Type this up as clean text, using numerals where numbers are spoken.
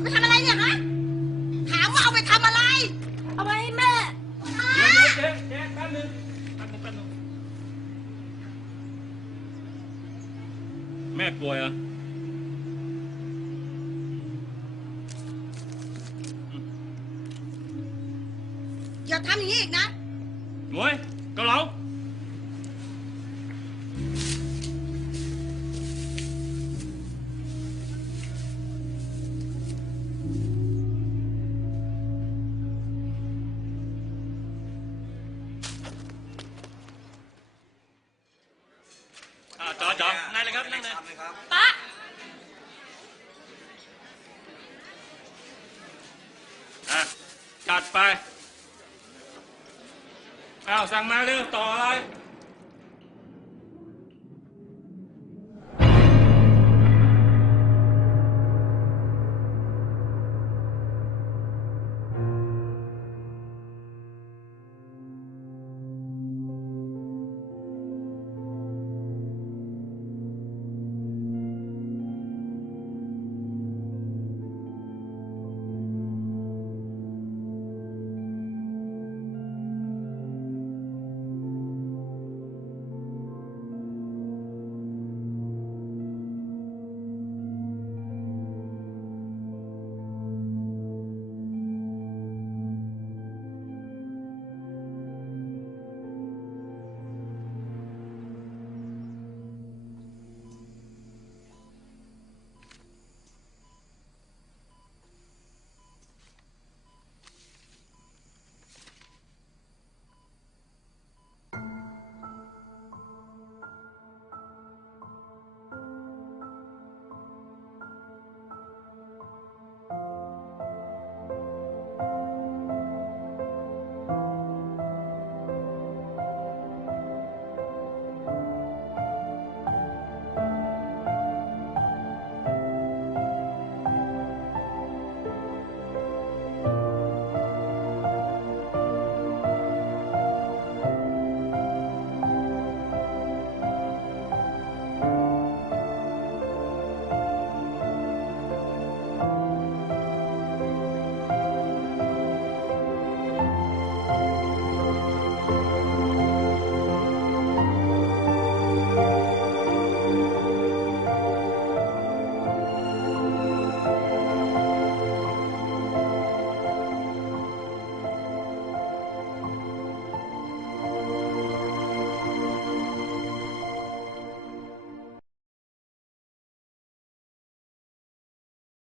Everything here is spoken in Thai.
ไปทำอะไรเนี่ยฮะถามว่าเอาไปทำอะไรเอาไปให้แม่เดี๋ยวเจ๊แป๊บนึงแม่ป่วยเหรออย่าทำอย่างนี้อีกนะหน่วยเกาเหลาจอนั่งเลยครับนั่งเลยป๊าจัดไปสั่งมาเร็วต่ออะไร